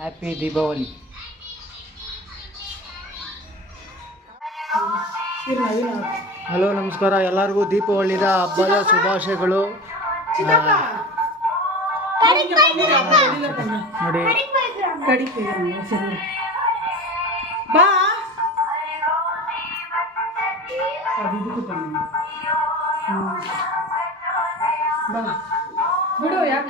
Happy Deepavali. Hello ನಮಸ್ಕಾರ, ಎಲ್ಲರಿಗೂ ದೀಪಾವಳಿದ ಹಬ್ಬದ ಶುಭಾಶಯಗಳು. ನೋಡಿ ಬಾ ಬಿಡು, ಯಾಕ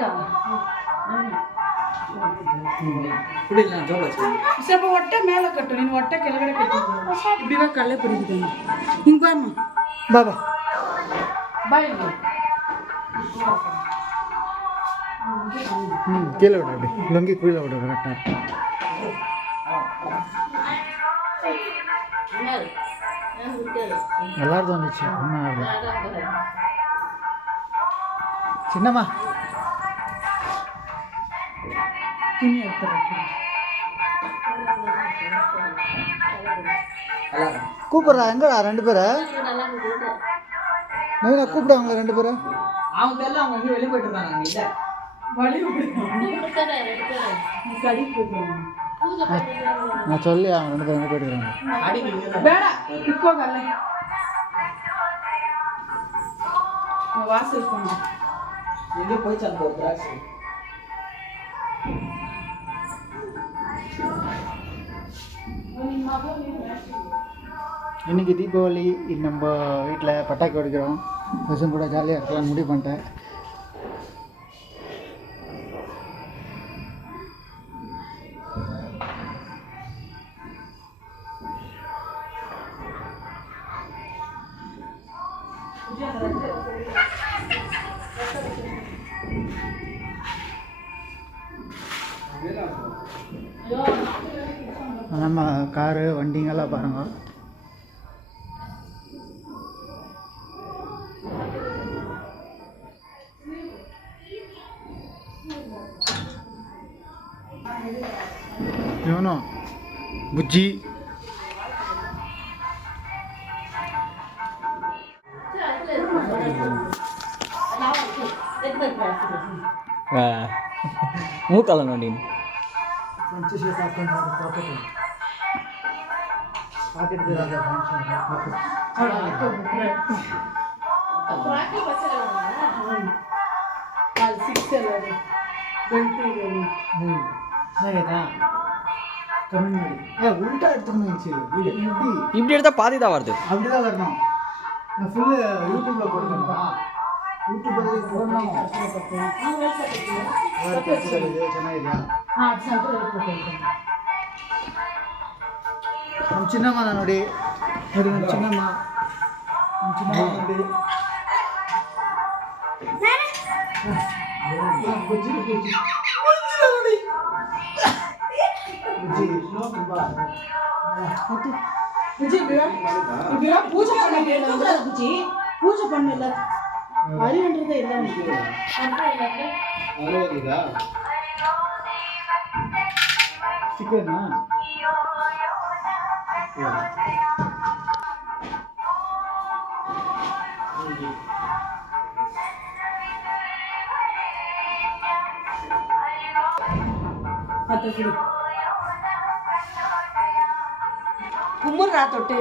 ಸ್ವಲ್ಪ ಹೊಟ್ಟೆ ಮೇಲೆ ಕಟ್ಟು, ನೀನು ಹೊಟ್ಟೆ ಕೆಳಗಡೆ ಕಟ್ಟಿದ್ದೆ. ಇವಾಗ ಕಳ್ಳೆ ಪುರಿಗಿದೆ. ಹಿಂಗೆ ಬಾಮ್ಮ, ಬಾ ಬಾ ಬಾ ಇಲ್ಲಿ. ಕೀழே விட லொங்கி கீழே விட கரெக்டாக எல்லாருக்கும் வந்துச்சு. ஒன்றும் ஆகல. சின்னம்மா துணி எடுத்துறேன். கூப்பிட்றா, எங்கடா 2 பேரை? நவீனா கூப்பிட அவங்க 2 பேரை. அவங்க எல்லாம் அவங்க எங்கேயும் வெளியே போயிட்டு இருக்காங்க. இல்லை நான் சொல்லி அவங்க 2 பேரும் எங்கே போயிட்டுருக்காங்க. ಬೇಡ ಇಕ್ಕೋಗಲ್ಲ, ವಾಸ ಇಟ್ಕೊಂಡು எங்கே போய் சாப்பிட்டு ஒரு திராட்சை. இன்றைக்கி தீபாவளி. நம்ம வீட்டில் பட்டாக்கி வெடிக்கிறோம். பசங்க கூட ஜாலியாக இருக்கலாம்னு முடிவு பண்ணிட்டேன். நம்ம காரு வண்டிங்கெல்லாம் பாருங்க. ಇವನು ಬುಜ್ಜಿ, ಮೂಕಲ್ಲ ನೋಡಿ. கமெண்ட் பண்ணி உள்டா எடுத்துக்கணும். இப்படி எடுத்தால் பாதி தான் வருது. அப்படிதான் வரணும். நான் ஃபுல்லு யூடியூப்பில் போட்டுருந்தா ಯೂಟ್ಯೂಬ್ ಚೆನ್ನಾಗಿದೆಯಾ? ನಮ್ಮ ಚಿನ್ನಮ್ಮನ ನೋಡಿ ನೋಡಿ, ನಮ್ಮ ಚಿನ್ನಮ್ಮ ನೋಡಿ. ಬುಜ್ಜಿ ಬುಜ್ಜಿ ನೋಡಿ, ಬುಜ್ಜಿ ತುಂಬಾ பூஜை பண்ணல. பூஜை பூஜை பண்ணல. அறிவுன்றதே இல்லை. சிக்கனா ಕುಮ್ಮರ್ ರಾತ್ ಹೊಟ್ಟೆ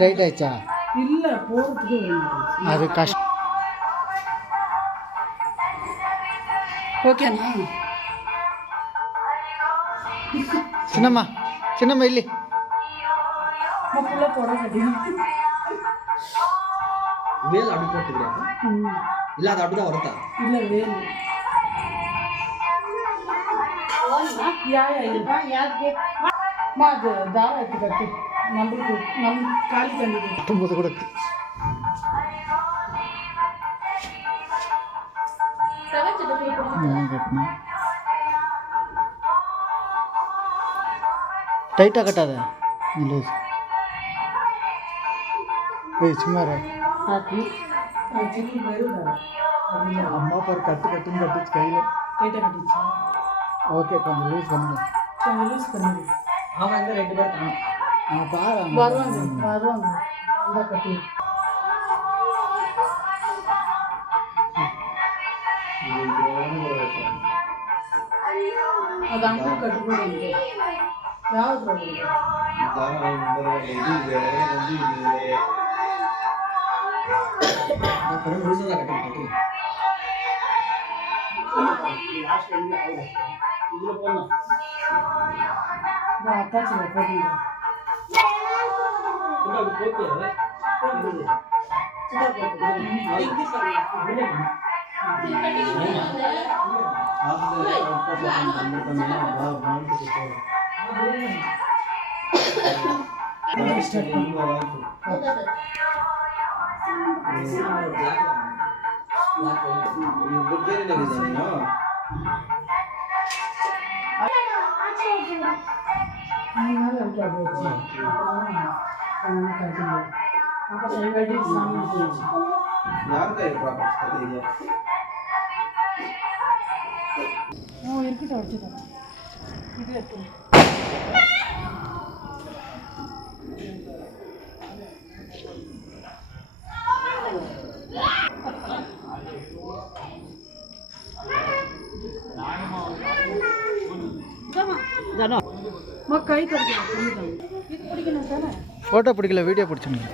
டைட் ஆயிடுச்சா? இல்லை போகிறதுக்கு அது கஷ்டம். ஓகேண்ணா. சின்னம்மா சின்னம்மா ಇಲ್ಲಿ ಮಕ್ಕಳ ಪೊಡಗಡಿ வேல் அப்படி போட்டுக்கிறாங்க. ಇಲ್ಲ ಅದು அப்படிதான் வருதா? ಇಲ್ಲ ವೇಲು ಅದು ದಾರ ಎತ್ತು ಕಟ್ಟಿ ನಮ್ಮದು ನಮ್ಮ ಖಾಲಿ ತಂದಿದೆ. ತುಂಬ ಕೊಡುತ್ತೆ. டைட்டாக கட்டாத லூஸ். சும்மாரு அம்மா பாரு கட்டு கட்டுன்னு கட்டிச்சு கையில். டைட்டாக கட்டிச்சா? ஓகே, கொஞ்சம் லூஸ் பண்ணு. கொஞ்சம் லூஸ் பண்ணிடு. அவன் எங்கே 2 பேர் காணும். அவன் பாரு வருவாங்க வருவாங்க. அந்த கட்டி ಅದು ಅಂಕಲ್ ಕಟ್ಬಿಡಿ ಯಾವ್ದು இருக்கட்டும் வச்சுதான் இது எடுத்து கை கடிக்கணும் இது பிடிக்கணும் தானே ஃபோட்டோ பிடிக்கல வீடியோ பிடிச்சிங்க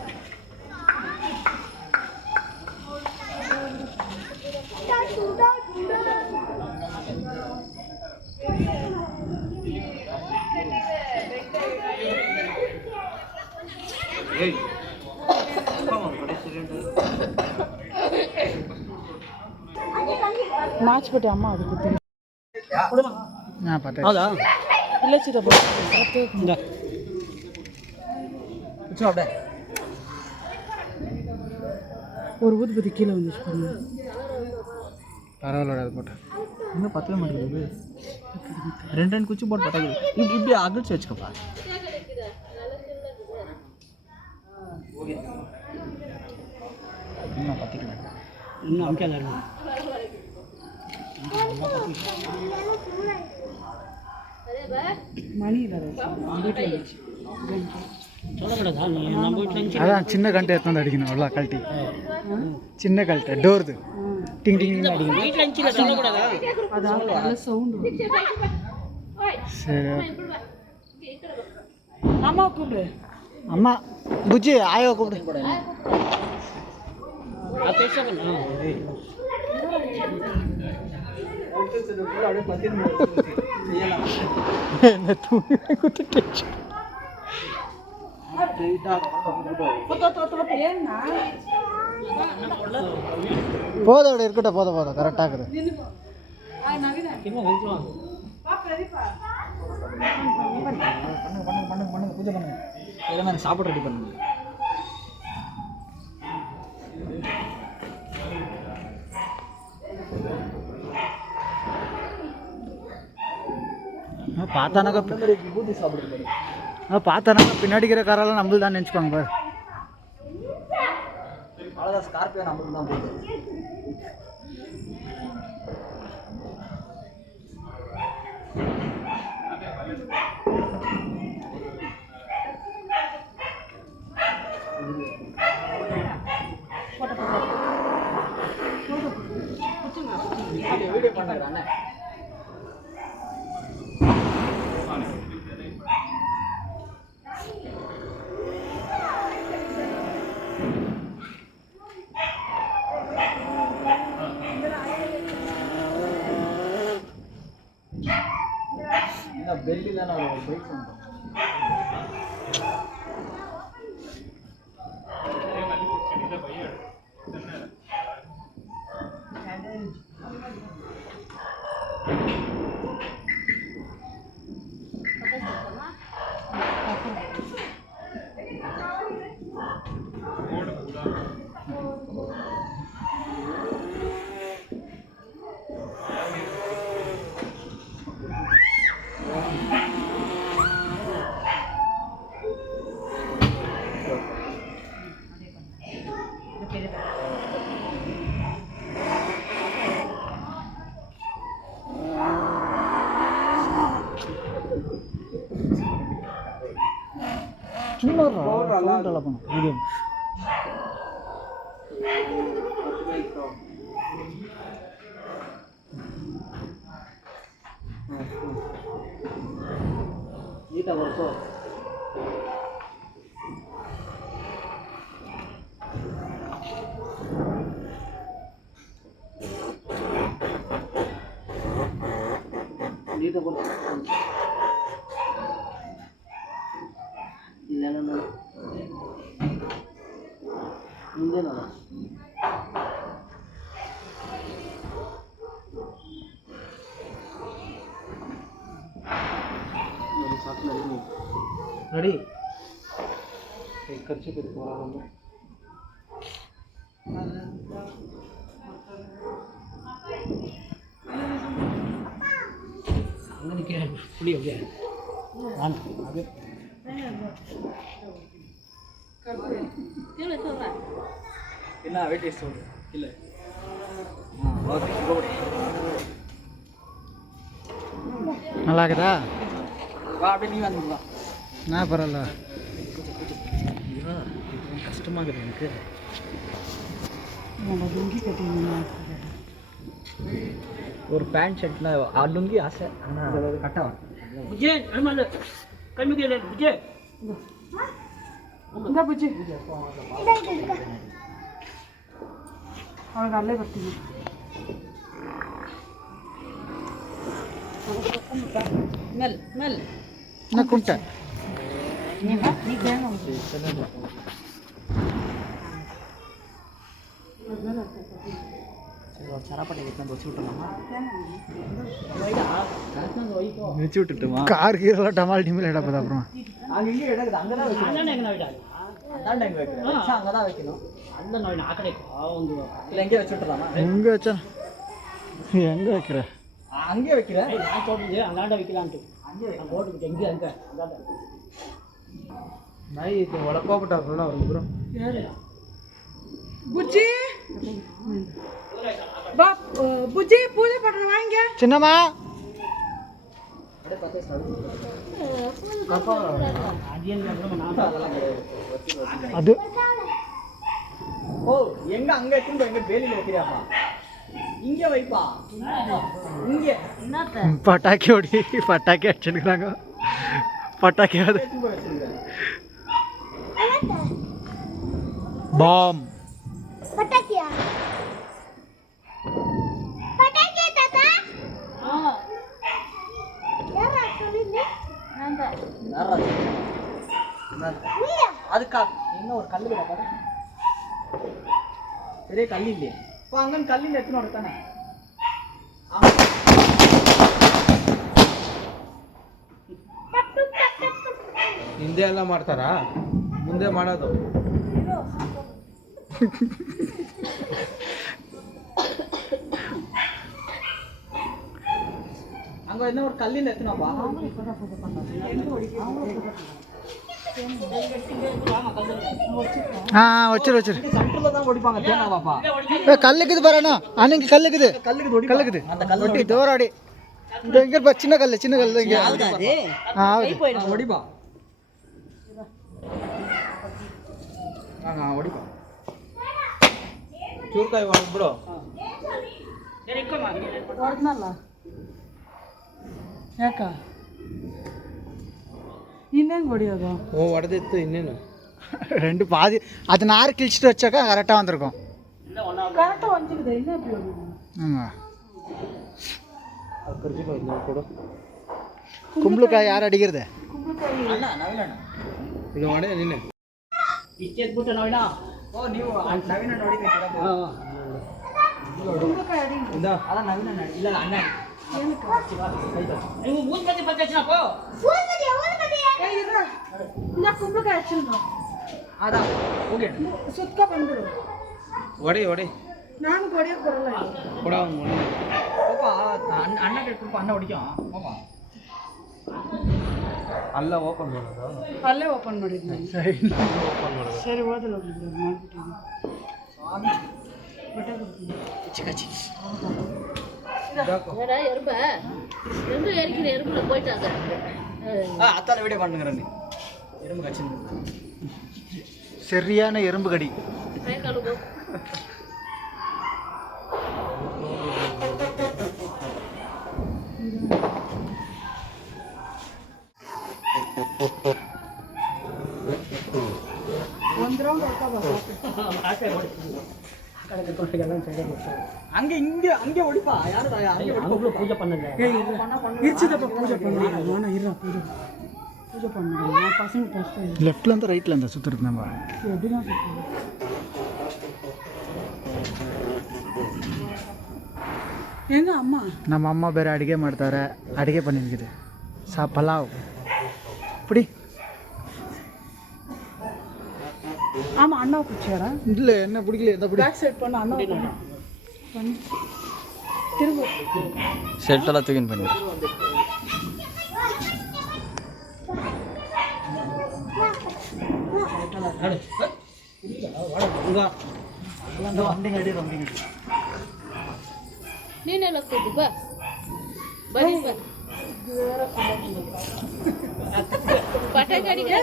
ಮಾಚ್ಬಿಟ್ಟೆ ಅಮ್ಮ ಅದಕ್ಕೆ ಹಾಂ ಪಟ್ಟ ಹೌದಾ ಇಲ್ಲ ಚಿತ್ತಪ್ಪ அப்படியே ஒரு ஊதுபத்தி கீழே வந்துச்சு பாருங்க பரவாயில்ல அது போட்டேன் இன்னும் பத்தவே மாட்டேங்குது ரெண்டு குச்சி போட்டு பட்டாக்குது இப்படி அகழ்ச்சி வச்சுக்கப்பா இன்னும் பத்திக்கல இன்னும் அமுக்கல மணி இல்லை வீட்டில் இருந்துச்சு அதான் சின்ன கண்டை எடுத்து வந்து அடிக்கணும் அவ்வளோ கழட்டி சின்ன கழட்டை டோர்து டிங் டிங் அடிக்கணும் அதான் சவுண்டு சரி அம்மா கூப்பிடு அம்மா புஜ்ஜி ஆயோ கூப்பிடு என்ன தூங்கி குத்துட்டு போதோட இருக்கட்டும் போதும் கரெக்டாக இருக்குது பண்ணுங்க பூஜை பண்ணுங்க எதனா சாப்பாடு ரெடி பண்ணுங்க பார்த்தானாக்கா பூஜை சாப்பிடுறது பார்த்தானாக்கா பின்னாடி இருக்கிற காரெல்லாம் நம்மள தான் நினச்சிப்பாங்க பாரு அவ்வளோதான் ஸ்கார்பியோ நம்மளுக்கு தான் போகுது வீடியோ பண்ணுறானே பெல்லில் நான் ஒரு பிரேக் பண்ணுறேன் சும்மா பண்ணும் வீடியோ ನೀಟಾಗಿ ಬರ್ಸೋ ನೀಟಾಗಿ ಬರ್ಸೋ ಇಲ್ಲೇನ ಮುಂದೆ ನೋಡ రెడీ ఖర్చు పెట్టుకోవాలమ్మా അങ്ങനെയൊക്കെ പുളിയൊക്കെ ആണ് അത് ಇಲ್ಲ ವೇಟ್ ಎಷ್ಟು ಇಲ್ಲ ಓಕೆ ಹೋಗ್ಬಿಡಿ நல்லா இருக்குதா? வா அப்படியே நீ வந்து வா நான் பரவாயில்ல. கஷ்டமாக இருக்குது எனக்கு நம்ம லுங்கி கட்டிங்க ஒரு பேண்ட் ஷர்ட்னா லுங்கி ஆசை ஆனால் கட்டவா விஜய் அனுமால் கம்மிக்கு விஜய் இந்த ಬುಜ್ಜಿ ಅವಳಿಗೆ ಅಲ್ಲೇ ಬರ್ತೀನಿ ಮೆಲ್ ಮೆಲ್ நான் கும்பிட்டேன். சராப்பட்டை வச்சு விட்டுருலாமா வச்சு விட்டுட்டுமா? கார் கீரெல்லாம் டமால் டிமில் இடப்பதா அப்புறம் அங்கே இங்கே இடக்குது அங்கே தான் வைக்கணும் அந்தாண்ட எங்கே வைக்கணும் அங்கே தான் வைக்கணும் அந்த ಆ ಕಡೆ இல்லை எங்கேயே வச்சு விட்டுலாமா எங்கே வச்சா எங்கே வைக்கிற? அங்கேயே வைக்கிறேன் நான் சொல்றது அந்தாண்ட வைக்கலான்ட்டு அங்கே போட்டு எங்கே அங்கே அந்தாண்ட நாய் ಒಳಕೋಗ್ಬಿಟ್ಟಾರಲ್ಲ ಅವ್ರು ಇಬ್ಬರು ಬುಜ್ಜಿ ಬಾ ಬುಜ್ಜಿ ಪೂಜೆ ಪಡ್ರ ವಾಂಗ್ಯ சின்னம்மா அது ஓ எங்க அங்க திரும்ப எங்க வேலியில வைக்கிறியாப்பா இங்க வைப்பா இங்க பட்டாக்கி ஓடி பட்டாக்கி அடிச்சுக்கிறாங்க. பட்டாக்கி அது திரும்ப வச்சிருக்கேன் பாம் ಪಟಾಕಿಯಾ ಪಟಾಕಿ ತಾತ ಯಾರು ಹಾಕೊಂಡಿದ್ದೆ ನಂದ அதுக்கா என்ன ஒரு கல்லு கிடா பாரு பெரிய கல் இல்லையே இப்போ அங்கே கல்லில் எத்தனை எடுத்தானே ಹಿಂದೆ ಎಲ್ಲ ಮಾಡ್ತಾರಾ ಮುಂದೆ ಮಾಡೋದು அங்க என்ன ஒரு கல்லில் எத்தனைப்பா வச்சிரு வச்சிரு. சென்டர்ல தான் ஓடிப்பாங்க தேனாவாப்பா கல்லுக்குது பாருண்ணா அன்னைக்கு கல்லுக்குது கல்லுக்கு கல்லுக்குது அந்த கல்லு ஒட்டி தோராடி இந்த இங்கே இருப்பா சின்ன கல் இங்கே ஆகுது. ஓடிப்பா ஓடிப்பா ಚೂರ್ಕಾಯಿ ಬಿಡು ಹೊಡೆದ್ನಲ್ಲ ಯಾಕ ಇನ್ನೇನು ಹೊಡಿಯೋದು ஓ உடதித்து இன்னேನು ரெண்டு பாதி அது நார் கிழிச்சிட்டு வச்சாக்கா கரெக்டாக வந்திருக்கும். கரெக்டாக வந்துக்குது என்ன எப்படி வருது ஆமாம். ಕರ್ಜಿಗೆ ಕೊಡು கும்பலுக்காய் யார் அடிக்கிறது? ಕುಂಬಳಕಾಯಿ ಅಣ್ಣ ನವೀನ ಇದು ಮಾಡಿ ನೀನೆ ಇಷ್ಟೆದ್ಬಿಟ್ಟು ನವೀನ ಓ ನೀವು ನವೀನ ನೋಡಿದ್ರಿ ಕುಂಬಳಕಾಯಿ ಅಡಿ ಇಂದ ಅಲ್ಲ ನವೀನ ಇಲ್ಲ ಅಣ್ಣ ನೀವು ಮೂರ್ತಿ ಪಂಚಾಯತ್ನಪ್ಪ ಏ ಇರ ಇಂದ ಕುಂಬಳಕಾಯಿ ಹಚ್ಚಿಲ್ಲ ಅದ ಹೋಗಿ ಸುತ್ಕ ಬಂದ್ಬಿಡು ಒಡಿ ಒಡಿ ನಾನು ಹೊಡಿಯೋಕೆ ಬರಲ್ಲ ಕೊಡ ಪಾಪ ಅಣ್ಣ ಕೆಟ್ಟು ಅಣ್ಣ ಹೊಡಿಕೋ ಪಾಪ ಅಲ್ಲ ಓಪನ್ ಮಾಡೋದು ಅಲ್ಲೇ ಓಪನ್ ಮಾಡಿದ್ದು ನಾನು ಸರಿ ಓದಲ್ಲ ಮಾಡ್ಬಿಟ್ಟಿದ್ದೀನಿ ಬಟ್ಟೆ ಕೊಡ್ತೀನಿ எறும்ப எங்க இருக்கிற எறும்புல போயிட்டாங்க அத்தால வீடியோ பண்ணுங்க நீ எறும்பு கச்சின்னு சரியான எறும்பு கடி. கை கழுவு இந்த ரவுண்ட் ஒர்க்கா அங்க இங்க அங்க ஒடிப்பா யாரு அங்க ஒடிப்பா பூஜை பண்ணுங்க இருச்சுதப்பா பூஜை பண்ணுங்க நானா இருறா பூஜை பண்ணுங்க நான் பசங்க ஃபர்ஸ்ட் லெஃப்ட்ல இருந்து ரைட்ல இருந்து சுத்துறது நம்ம எப்படிதான் சுத்துறது? எங்க அம்மா ನಮ್ಮ ಅಮ್ಮ ಬೇರೆ ಅಡುಗೆ ಮಾಡ್ತಾರೆ ಅಡುಗೆ பண்ணிருக்குது ಪಲಾವ್ இப்படி ஆமா அண்ணா பிடிச்சாரா இல்லை என்ன பிடிக்கல எதை பிடி பேக் சைட் பண்ண அண்ணா பண்ணு திரும்ப ஷெல்ட்டெல்லாம் தூக்கின்னு பண்ணி ನೀನೆಲ್ಲ ಕೂತು ಬಾ ಬರೀ ಬಾ ಪಟಾಕಿ ಅಡಿಗೆ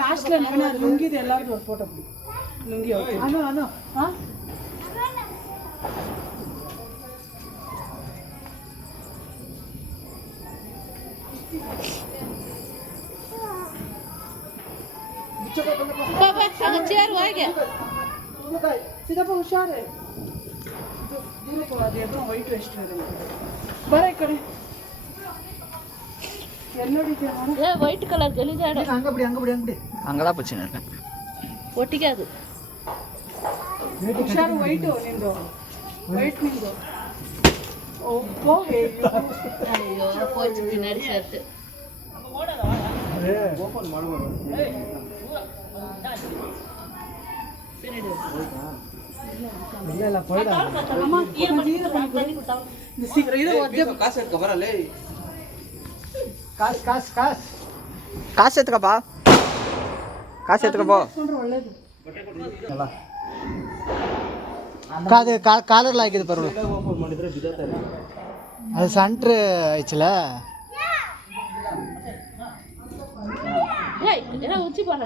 லாஸ்ட்ல லுங்கி இது எல்லாரும் ஒரு போட்டோ பிடி லுங்கி ஓகே அண்ணா அண்ணா ஆ ಬಾ ಬಾ ಚೇರ್ ಹೋಗಿ ಸಿದಪ್ಪ ಹುಷಾರೇ ಅದು ಎದುರು ವೈಟ್ ರೆಸ್ಟೋರೆಂಟ್ ಬರ ಈ ಕಡೆ ಎಲ್ಲೋಡಿದ್ಯಾ ಏ ವೈಟ್ ಕಲರ್ ಗಲೀಜಾಡು அங்கதான் பிரச்சனை ಒಟ್ಟಿಗೆ ಅದು ಹುಷಾರು ವೈಟು ನಿಂದು ವೈಟ್ ನಿಂದು ಓ ಅಯ್ಯೋ ಪೋಚಿ ನಡಿ ಶರ್ಟ್ காசு எடுத்துக்கப்பா காசு எடுத்துக்கப்போ ಒಳ್ಳೇದು ಅದು ಕಾಲರ್ಲ ಹಾಕಿದ್ದು ಪರ್ವ ಅದು ಸೆಂಟ್ರ್ ಐಚಲ ಏಯ್ ಏನೋ ಉಚ್ಚಿ ಬರ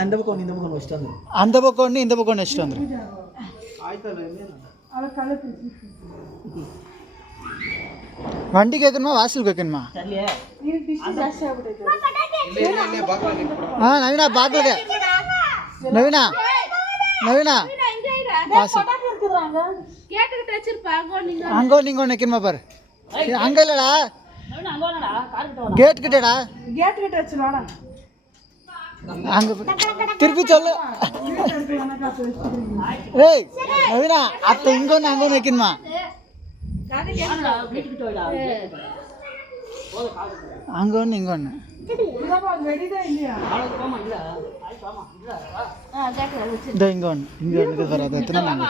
அந்த பக்கம் இந்த பக்கம் வச்சுட்டு வந்து அந்த பக்கம் ஒன்று இந்த பக்கம் ஒன்று வச்சுட்டு வந்துடும் அவ கலை வண்டி கேட்கணுமா வாசல் கேட்கணுமா ನೀನು ಡಿಶ್ ಜಾಸ್ತಿ ಆಗ್ಬಿಟ್ಟೈತೆ ಹಾಂ ನವೀನಾ ಬಾಗ್ಲಿಗೆ ನವೀನಾ ನವೀನಾ வாசல் கேட்டு கிட்ட வச்சிருப்பா நீங்க அங்கோ நீங்கள் ஒன்று வைக்கணுமா பாரு அங்கே இல்லைடா கேட் கிட்டடா கேட் கிட்ட வச்சிருவாடா அங்கே திருப்பி சொல்லு ஏய் நவீனா அத்தை இங்கே ஒன்று அங்கே ஒன்று வைக்கணுமா அங்கே ஒன்று இங்கே ஒன்று வெடிதான் இல்லையா இதோ இங்கே ஒன்று இங்கே ஒன்று இது வராது எத்தனை நாங்கள்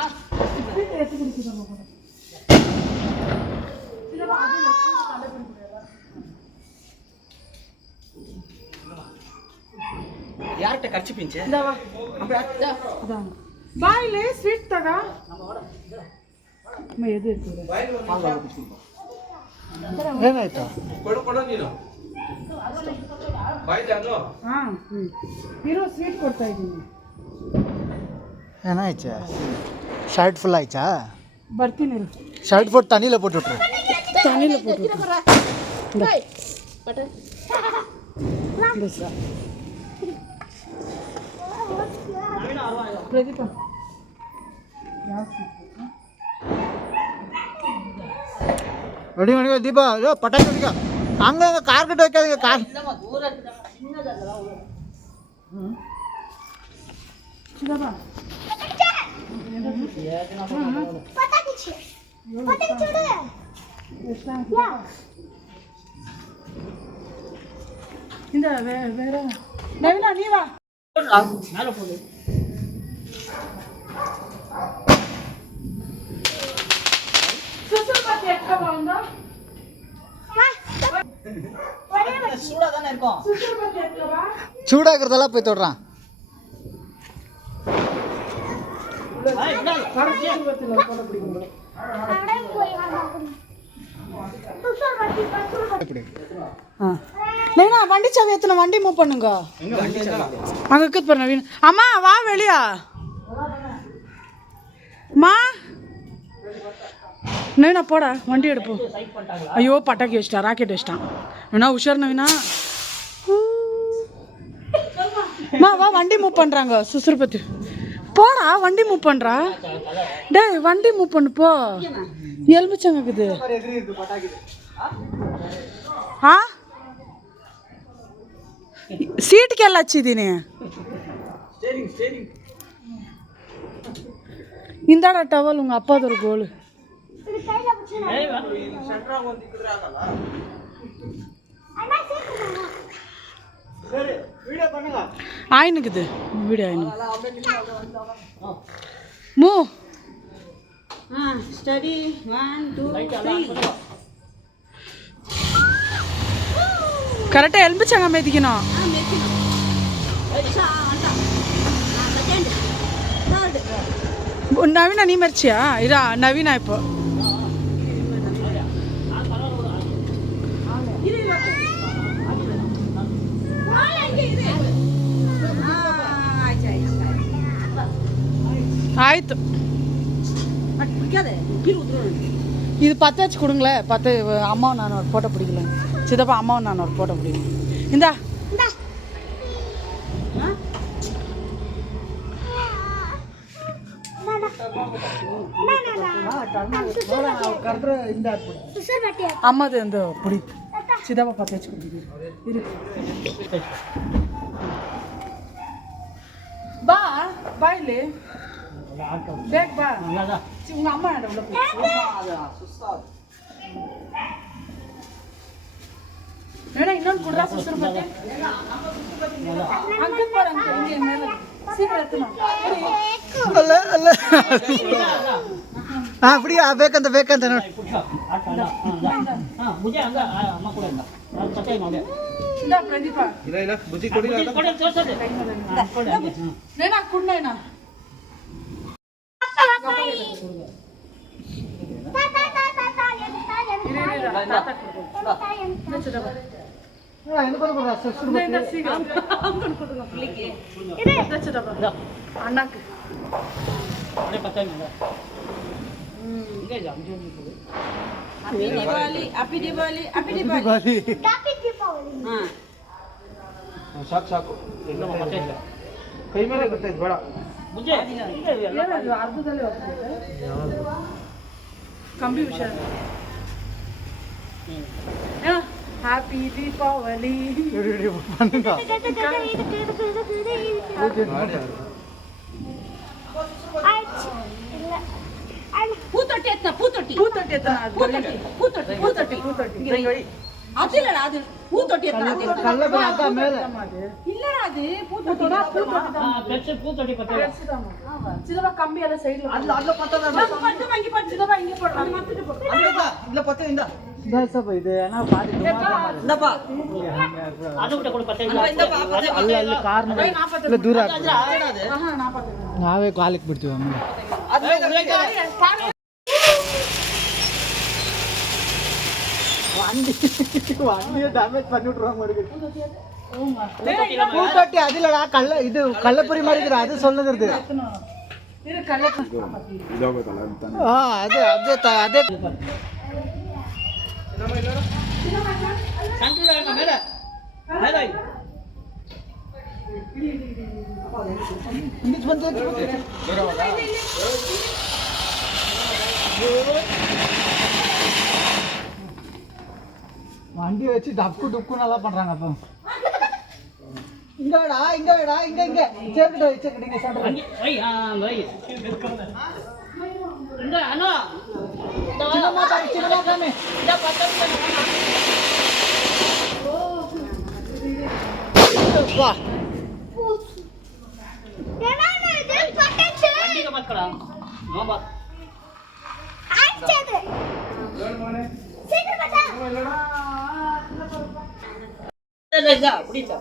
யார்கிட்ட கட்சி பிஞ்சு ಬಾಯಿಲೆ ಸ್ವೀಟ್ ತಗ ಎದು ಇರ್ತದೆ ಏನಾಯ್ತು ಹಾಂ ಇರೋ ಸ್ವೀಟ್ ಕೊಡ್ತಾ ಇದ್ದೀನಿ ಏನಾಯ್ತು ஷர்ட் ஃபுல் ஆயிடுச்சா ಬರ್ತೀನಿ ஷர்ட் போட்டு தண்ணியில் போட்டு விட்ரு ತಣಿಲ போட்டு ಪಟ ಪ್ರದೀಪ வெடி வெடிக்க தீபா ஐயோ பட்டாக்கி வெடிக்க அங்கே அங்கே கார் கிட்ட வைக்காதீங்க கார் ಚಿದಪ್ಪ இந்த வேற நவீனா நீ வா மேலே போடு சுசுர் பாத்தி எக்க வாங்க சூடா தானே இருக்கும் சுசுர் பாத்தி எக்க வா சூடாகிறதெல்லாம் போய் தொடுறான் நவீனா வண்டி சாவி எத்தனை வண்டி மூவ் பண்ணுங்க அங்க இருக்குது பாரு நவீன் அம்மா வா வெளியா மா நவீனா போடா வண்டி எடுப்போம். ஐயோ பட்டாக்கி வச்சிட்டா, ராக்கெட் வச்சிட்டான். நவீனா உஷார் நவீனா. வா வண்டி மூவ் பண்ணுறாங்க சுசுறுபத்து. போடா வண்டி மூவ் பண்ணுறா. டேய் வண்டி மூவ் பண்ணு போ. எலுமிச்சங்குது. ఆ సీట్కి వెళ్ళొచ్చు దీని ఇందాడ టవల్ உங்க அப்பா ஒரு கோல் ஆயினுக்குது வீடியோ ஆயினு மூ ஸ்டடி 1 2 3 கரெக்டாக எலும்பிச்சாங்க மெதிக்கணும். நவீனா நீ மறிச்சியா? இதா நவீனா இப்போ ஆயிடுத்து. இது 10 வச்சு கொடுங்களேன். 10 அம்மாவும் நான் ஒரு ஃபோட்டோ பிடிக்கல. சித்தப்பா அம்மாவும் நான் ஒரு ஃபோட்டோ பிடிக்கல. இந்தா அம்மாது அந்த பிடி. சித்தப்பா 10 வச்சு கொடுக்குது. பா பாயிலே பேக் பா உங்க அம்மா உள்ள மேடம் இன்னொன்று குடுறா சுசுறுபத்து. அங்கே போறாங்க இங்கே மேலே சீக்கிரம் எடுத்துணும். அல்ல அல்ல அப்படியே ಬೇಕಂತ ಬೇಕಂತ ನೋಡಿ. இந்த பிரதீபா ಇಲ್ಲ ಇಲ್ಲ ಬುದ್ಧಿ ಕೊಡಿ நேனா குண்ணேனா அண்ணாக்கு ಸಾಕು ಸಾಕು ಕೈ ಮೇಲೆ ಗೊತ್ತಾಯ್ತು ಬೇಡ ಅರ್ಧದಲ್ಲೇ ಹೋಗ್ತೈತೆ ಕಂಬಿ ಹುಷಾರು. ಹ್ಯಾಪಿ ದೀಪಾವಳಿ. பூத்தொட்டி எத்தனை பூத்தொட்டி பூத்தொட்டி எத்தனை பூத்தொட்டி பூத்தொட்டி பூத்தொட்டி பூத்தொட்டி அது இல்லடா அது பூத்தொட்டி எத்தனை இல்லடா அது பூத்தொட்டி பூத்தொட்டி சிதம்பா கம்பி எல்லாம் சைடுல அதுல அதுல பத்ததா பட்டு வாங்கி பட்டு சிதம்பா இங்க போடு. அது மாத்திட்டு போடு. அதுல இதுல பத்த இந்த ಸ್ವಲ್ಪ ಇದೆ ಅಣ್ಣ ಪಾದಿ இந்தப்பா அது விட்ட கொடு பட்டை இந்தப்பா ಅಲ್ಲಿ ಅಲ್ಲಿ ಕಾರ್ನ ಇಲ್ಲ ದೂರ ಆಗ್ತದೆ. ஆஹா நான் பாத்துக்கிறேன். ನಾವೇ ಕಾಲಿಗೆ ಬಿಡ್ತೀವಿ ಆಮೇಲೆ வண்டியை டேமேஜ் பண்ணி விட்டுருவாங்க பூத்தொட்டி அது இல்லடா கள்ள இது கள்ளப்பொரி மாதிரி இருக்குது அது சொல்லுது இரு கல்ல அது அது அதே சந்திரா மேல மேல ಇಂಗ್ಲಿಷ್ ಬಂತು வண்டி வச்சு டப்பு டுப்புன்னு எல்லாம் பண்றாங்க. அப்போ இங்கடா இங்கடா இங்க இங்க சேக்கிட்ட சேக்கிட்டீங்க சாப்பிடுங்க. வை வை இந்த அண்ணா சின்னமா காமி இந்த பத்தல வா என்னன்னா இது பட்டச்சு வண்டிக்கு மாத்கடா ஆமா ஆச்சது சீக்கிரம் பட்டா இதா புடிச்சா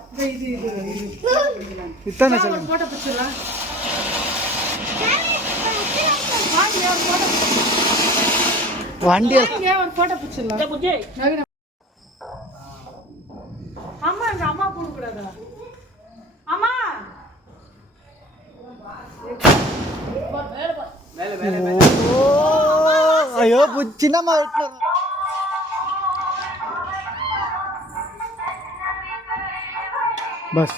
இத்தனை சொல்லுங்க போட்டோ பிடிச்சிடலாம். வண்டி ஒரு போட்டோ பிடிச்சிடலாம். இந்த புஜே நவீன அம்மா எங்க அம்மா கூப்பிட கூடாதா? அம்மா అయ్యో చిన్నమ్మ బస్